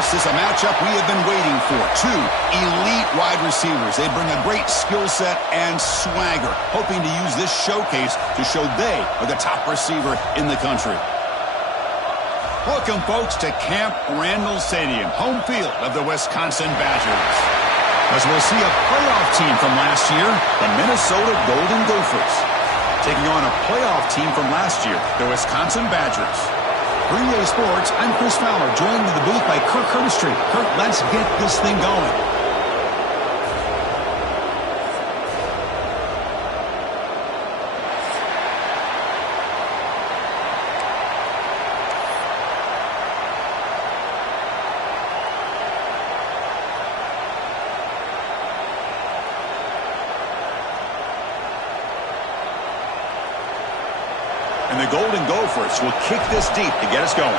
This is a matchup we have been waiting for. Two elite wide receivers. They bring a great skill set and swagger, hoping to use this showcase to show they are the top receiver in the country. Welcome, folks, to Camp Randall Stadium, home field of the Wisconsin Badgers. As we'll see a playoff team from last year, the Minnesota Golden Gophers, taking on a playoff team from last year, the Wisconsin Badgers. For EA Sports, I'm Chris Fowler, joined in the booth by Kirk Herbstreit. Kirk, let's get this thing going. And the Golden Gophers will kick this deep to get us going.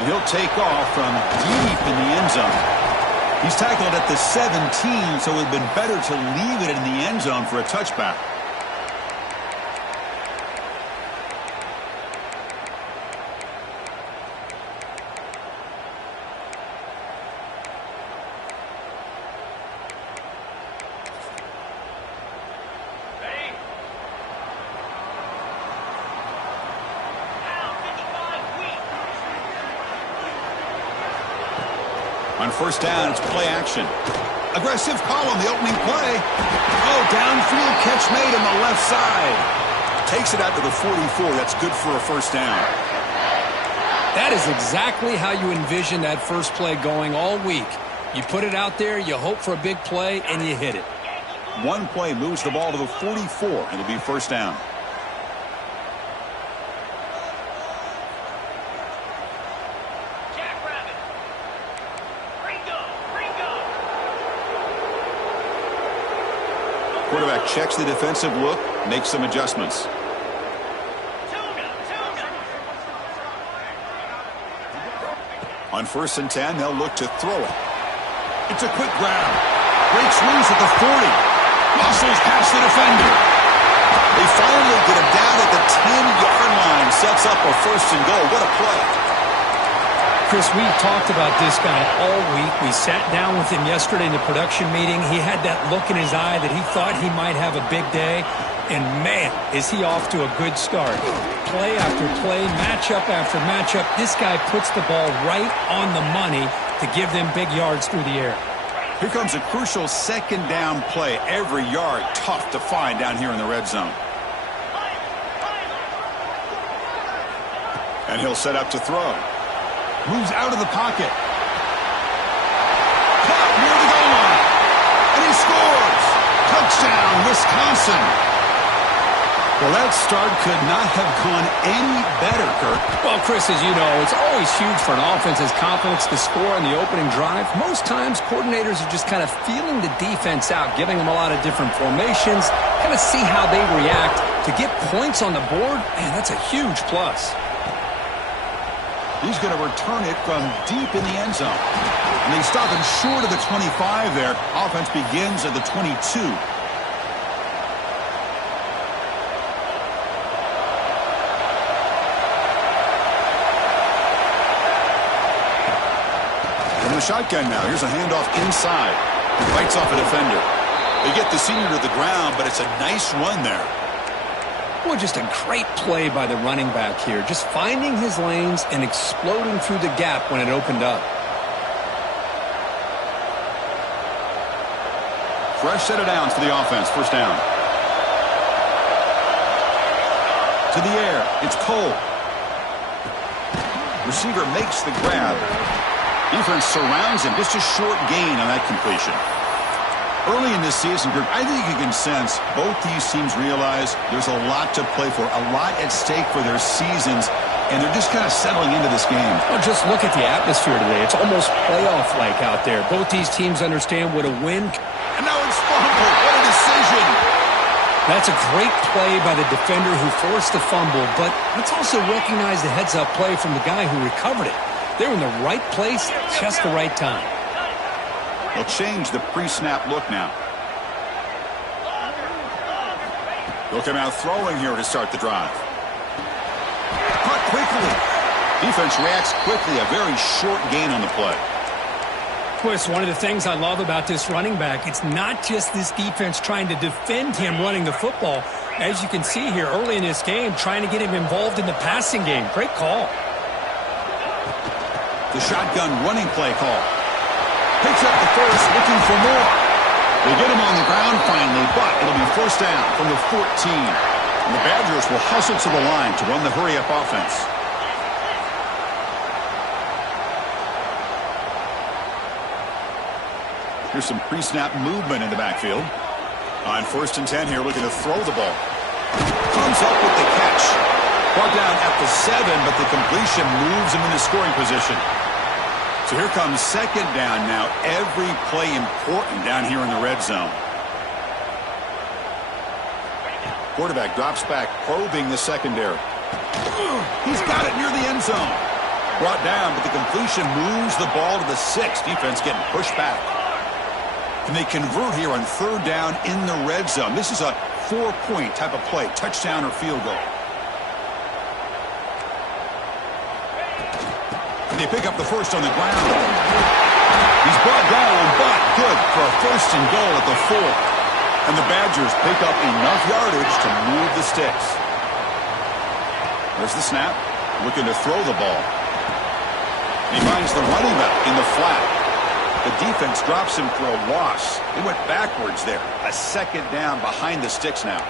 And he'll take off from deep in the end zone. He's tackled at the 17, so it would have been better to leave it in the end zone for a touchback. On first down, it's play action. Aggressive call on the opening play. Oh, downfield catch made on the left side. Takes it out to the 44. That's good for a first down. That is exactly how you envision that first play going all week. You put it out there, you hope for a big play, and you hit it. One play moves the ball to the 44. It'll be first down. Quarterback checks the defensive look, makes some adjustments. On first and 10, they'll look to throw it. It's a quick grab. Breaks loose at the 40. Muscles past the defender. They finally get him down at the 10-yard line. Sets up a first and goal. What a play. Chris, we talked about this guy all week. We sat down with him yesterday in the production meeting. He had that look in his eye that he thought he might have a big day. And, man, is he off to a good start. Play after play, matchup after matchup. This guy puts the ball right on the money to give them big yards through the air. Here comes a crucial second down play. Every yard tough to find down here in the red zone. And he'll set up to throw. Moves out of the pocket. Caught near the goal line. And he scores. Touchdown, Wisconsin. Well, that start could not have gone any better, Kirk. Well, Chris, as you know, it's always huge for an offense's confidence to score on the opening drive. Most times, coordinators are just kind of feeling the defense out, giving them a lot of different formations, kind of see how they react. To get points on the board, man, that's a huge plus. He's going to return it from deep in the end zone. And they stop him short of the 25 there. Offense begins at the 22. In the shotgun now. Here's a handoff inside. He fights off a defender. They get the senior to the ground, but it's a nice run there. Well, just a great play by the running back here. Just finding his lanes and exploding through the gap when it opened up. Fresh set of downs for the offense. First down. To the air. It's Cole. Receiver makes the grab. Defense surrounds him. Just a short gain on that completion. Early in this season, Greg, I think you can sense both these teams realize there's a lot to play for, a lot at stake for their seasons, and they're just kind of settling into this game. Well, just look at the atmosphere today. It's almost playoff-like out there. Both these teams understand what a win. And now it's fumbled. What a decision. That's a great play by the defender who forced the fumble, but let's also recognize the heads-up play from the guy who recovered it. They're in the right place, just the right time. They'll change the pre-snap look now. They'll come out throwing here to start the drive. Caught quickly. Defense reacts quickly. A very short gain on the play. Twist, one of the things I love about this running back, it's not just this defense trying to defend him running the football. As you can see here early in this game, trying to get him involved in the passing game. Great call. The shotgun running play call. Picks up the first, looking for more. They get him on the ground finally, but it'll be first down from the 14. And the Badgers will hustle to the line to run the hurry-up offense. Here's some pre-snap movement in the backfield. On 1st and 10 here, looking to throw the ball. Comes up with the catch. Brought down at the 7, but the completion moves him into scoring position. So here comes 2nd down now. Every play important down here in the red zone. Quarterback drops back, probing the secondary. He's got it near the end zone. Brought down, but the completion moves the ball to the 6. Defense getting pushed back. And they convert here on 3rd down in the red zone. This is a 4-point type of play, touchdown or field goal. And they pick up the first on the ground. He's brought down, but good for a 1st and goal at the 4. And the Badgers pick up enough yardage to move the sticks. There's the snap, looking to throw the ball. He finds the running back in the flat. The defense drops him for a loss. They went backwards there. A 2nd down behind the sticks now.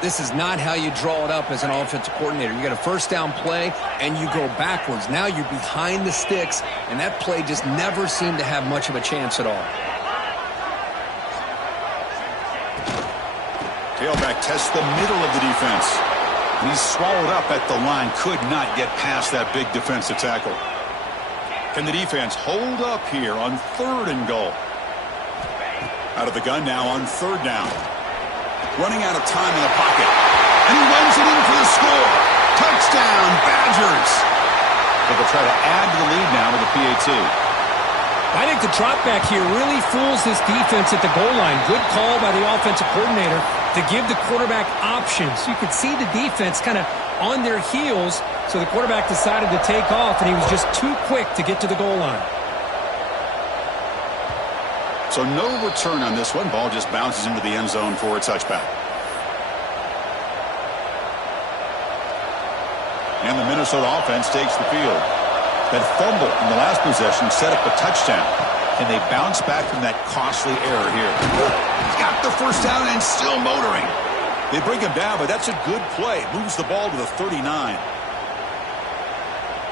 This is not how you draw it up as an offensive coordinator. You got a 1st down play, and you go backwards. Now you're behind the sticks, and that play just never seemed to have much of a chance at all. Tailback tests the middle of the defense. He's swallowed up at the line. Could not get past that big defensive tackle. Can the defense hold up here on 3rd and goal? Out of the gun now on 3rd down. Running out of time in the pocket. And he runs it in for the score. Touchdown, Badgers. But they'll try to add to the lead now with a PAT. I think the drop back here really fools this defense at the goal line. Good call by the offensive coordinator to give the quarterback options. You could see the defense kind of on their heels, so the quarterback decided to take off, and he was just too quick to get to the goal line. So no return on this one. Ball just bounces into the end zone for a touchback. And the Minnesota offense takes the field. That fumble in the last possession set up a touchdown. And they bounce back from that costly error here. He's got the first down and still motoring. They bring him down, but that's a good play. Moves the ball to the 39.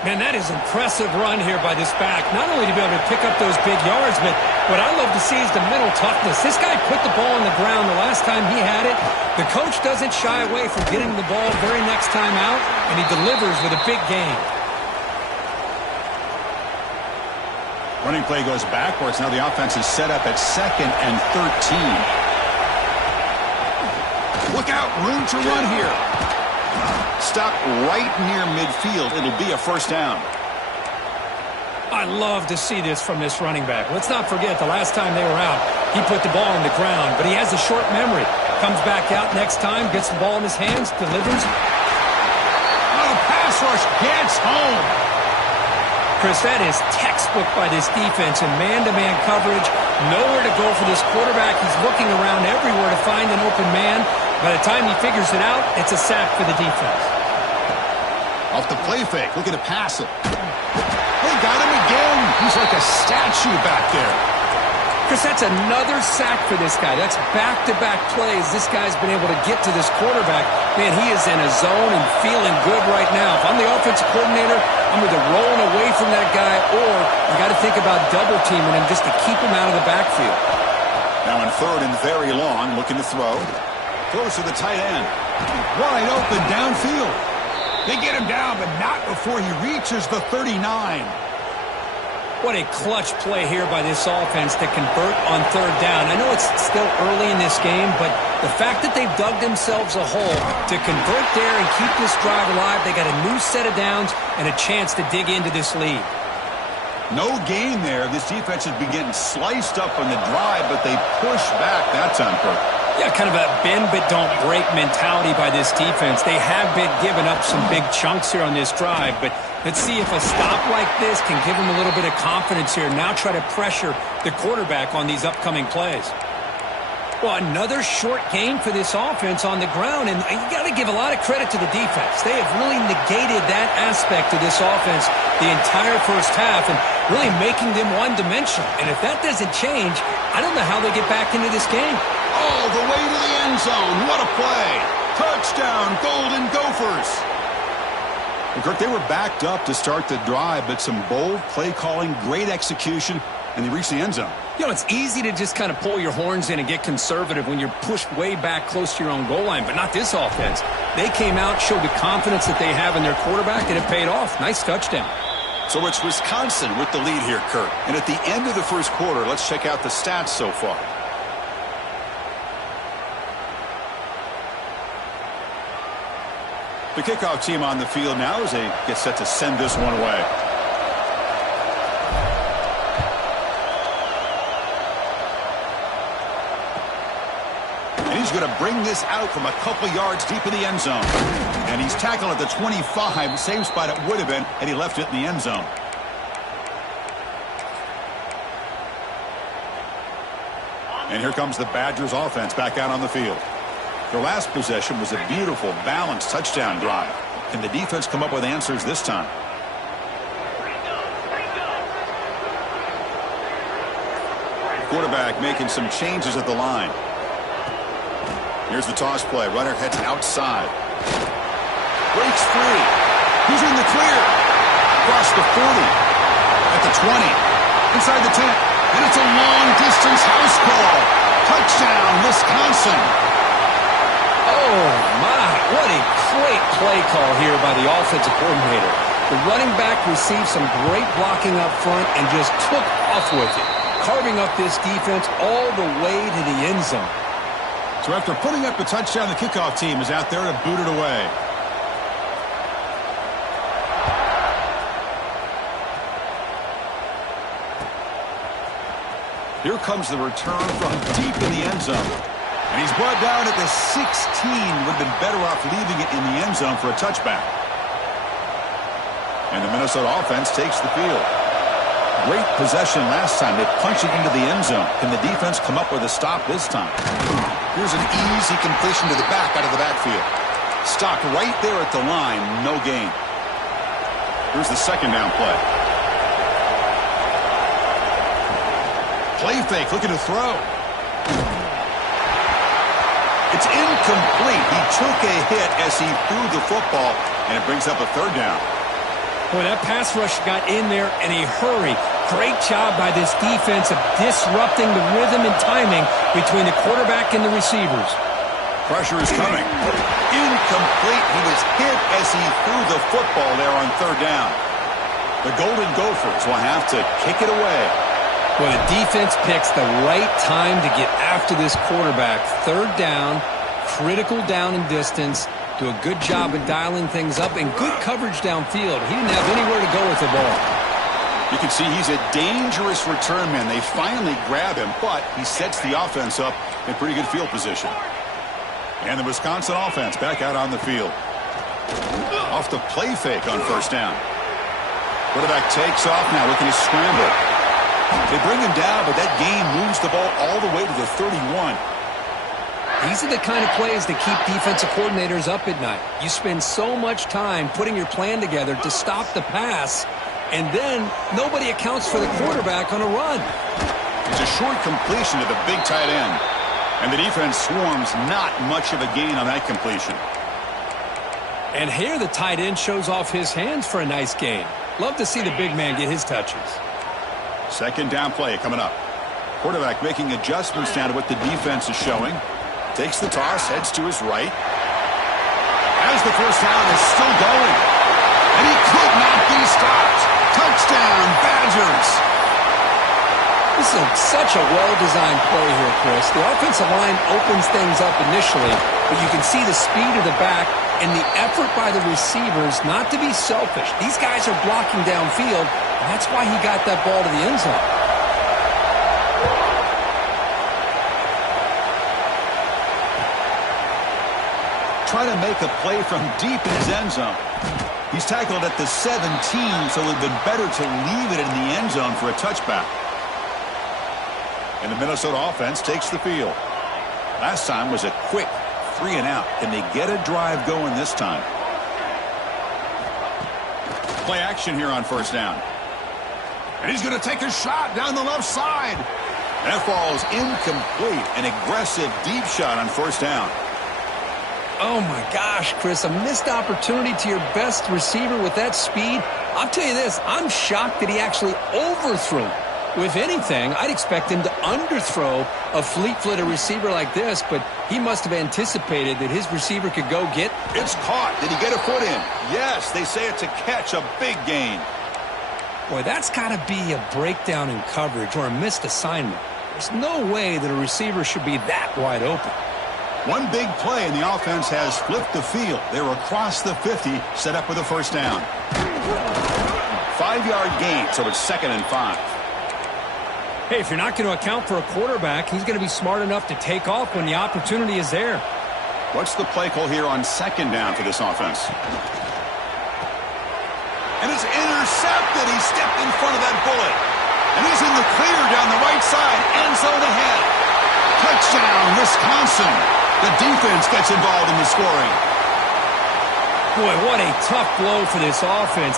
Man, that is an impressive run here by this back. Not only to be able to pick up those big yards, but what I love to see is the mental toughness. This guy put the ball on the ground the last time he had it. The coach doesn't shy away from getting the ball very next time out, and he delivers with a big gain. Running play goes backwards. Now the offense is set up at 2nd and 13. Look out, room to run here. Stop right near midfield. It'll be a 1st down. I love to see this from this running back. Let's not forget the last time they were out, he put the ball on the ground, but he has a short memory. Comes back out next time, gets the ball in his hands, delivers. Oh, pass rush gets home. Chris, that is textbook by this defense in man-to-man coverage. Nowhere to go for this quarterback. He's looking around everywhere to find an open man. By the time he figures it out, it's a sack for the defense. Off the play fake, looking to pass it. They got him again. He's like a statue back there. Chris, that's another sack for this guy. That's back-to-back plays. This guy's been able to get to this quarterback. Man, he is in a zone and feeling good right now. If I'm the offensive coordinator, I'm either rolling away from that guy or you got to think about double-teaming him just to keep him out of the backfield. Now in 3rd and very long, looking to throw. Throws to the tight end. Wide open downfield. They get him down, but not before he reaches the 39. What a clutch play here by this offense to convert on 3rd down. I know it's still early in this game, but the fact that they've dug themselves a hole to convert there and keep this drive alive, they got a new set of downs and a chance to dig into this lead. No gain there. This defense has been getting sliced up on the drive, but they push back that time, Kirk. Yeah, kind of a bend but don't break mentality by this defense. They have been giving up some big chunks here on this drive, but let's see if a stop like this can give them a little bit of confidence here. Now try to pressure the quarterback on these upcoming plays. Well, another short gain for this offense on the ground, and you got to give a lot of credit to the defense. They have really negated that aspect of this offense the entire first half and really making them one-dimensional. And if that doesn't change, I don't know how they get back into this game. All the way to the end zone. What a play. Touchdown, Golden Gophers. Well, Kirk, they were backed up to start the drive, but some bold play calling, great execution, and they reached the end zone. You know, it's easy to just kind of pull your horns in and get conservative when you're pushed way back close to your own goal line, but not this offense. They came out, showed the confidence that they have in their quarterback, and it paid off. Nice touchdown. So it's Wisconsin with the lead here, Kirk. And at the end of the first quarter, let's check out the stats so far. The kickoff team on the field now as they get set to send this one away. And he's going to bring this out from a couple yards deep in the end zone. And he's tackled at the 25, same spot it would have been had he left it in the end zone. And here comes the Badgers offense back out on the field. Their last possession was a beautiful, balanced touchdown drive. Can the defense come up with answers this time? Quarterback making some changes at the line. Here's the toss play. Runner heads outside. Breaks free. He's in the clear. Across the 40. At the 20. Inside the 10. And it's a long-distance house call. Touchdown, Wisconsin. Oh, my. What a great play call here by the offensive coordinator. The running back received some great blocking up front and just took off with it, carving up this defense all the way to the end zone. So after putting up a touchdown, the kickoff team is out there to boot it away. Here comes the return from deep in the end zone. And he's brought down at the 16. Would have been better off leaving it in the end zone for a touchback. And the Minnesota offense takes the field. Great possession last time. They punch it into the end zone. Can the defense come up with a stop this time? Here's an easy completion to the back out of the backfield. Stopped right there at the line. No gain. Here's the second down play. Play fake, looking to throw. It's incomplete. He took a hit as he threw the football, and it brings up a third down. Boy, that pass rush got in there in a hurry. Great job by this defense of disrupting the rhythm and timing between the quarterback and the receivers. Pressure is coming. Incomplete. He was hit as he threw the football there on third down. The Golden Gophers will have to kick it away. Well, the defense picks the right time to get after this quarterback. Third down, critical down and distance. Do a good job of dialing things up and good coverage downfield. He didn't have anywhere to go with the ball. You can see he's a dangerous return man. They finally grab him, but he sets the offense up in pretty good field position. And the Wisconsin offense back out on the field. Off the play fake on first down. Quarterback takes off now, looking to scramble. They bring him down, but that gain moves the ball all the way to the 31. These are the kind of plays that keep defensive coordinators up at night. You spend so much time putting your plan together to stop the pass, and then nobody accounts for the quarterback on a run. It's a short completion to the big tight end. And the defense swarms, not much of a gain on that completion. And here the tight end shows off his hands for a nice gain. Love to see the big man get his touches. Second down play coming up. Quarterback making adjustments now to what the defense is showing. Takes the toss, heads to his right. As the first down is still going. And he could not be stopped. Touchdown, Badgers. This is such a well-designed play here, Chris. The offensive line opens things up initially, but you can see the speed of the back and the effort by the receivers not to be selfish. These guys are blocking downfield, and that's why he got that ball to the end zone. trying to make a play from deep in his end zone. He's tackled at the 17, so it would have been better to leave it in the end zone for a touchback. And the Minnesota offense takes the field. Last time was a quick 3-and-out. Can they get a drive going this time? Play action here on first down. And he's going to take a shot down the left side. And that falls incomplete. An aggressive deep shot on first down. Oh, my gosh, Chris, a missed opportunity to your best receiver with that speed. I'll tell you this, I'm shocked that he actually overthrew him. If anything, I'd expect him to underthrow a fleet-footed receiver like this, but he must have anticipated that his receiver could go get. It's caught. Did he get a foot in? Yes, they say it's a catch, a big gain. Boy, that's got to be a breakdown in coverage or a missed assignment. There's no way that a receiver should be that wide open. One big play, and the offense has flipped the field. They're across the 50, set up with a first down. 5-yard gain, so it's 2nd and 5. Hey, if you're not going to account for a quarterback, he's going to be smart enough to take off when the opportunity is there. What's the play call here on 2nd down for this offense? And it's intercepted. He stepped in front of that bullet. And he's in the clear down the right side. End zone ahead. Touchdown, Wisconsin. The defense gets involved in the scoring. Boy, what a tough blow for this offense.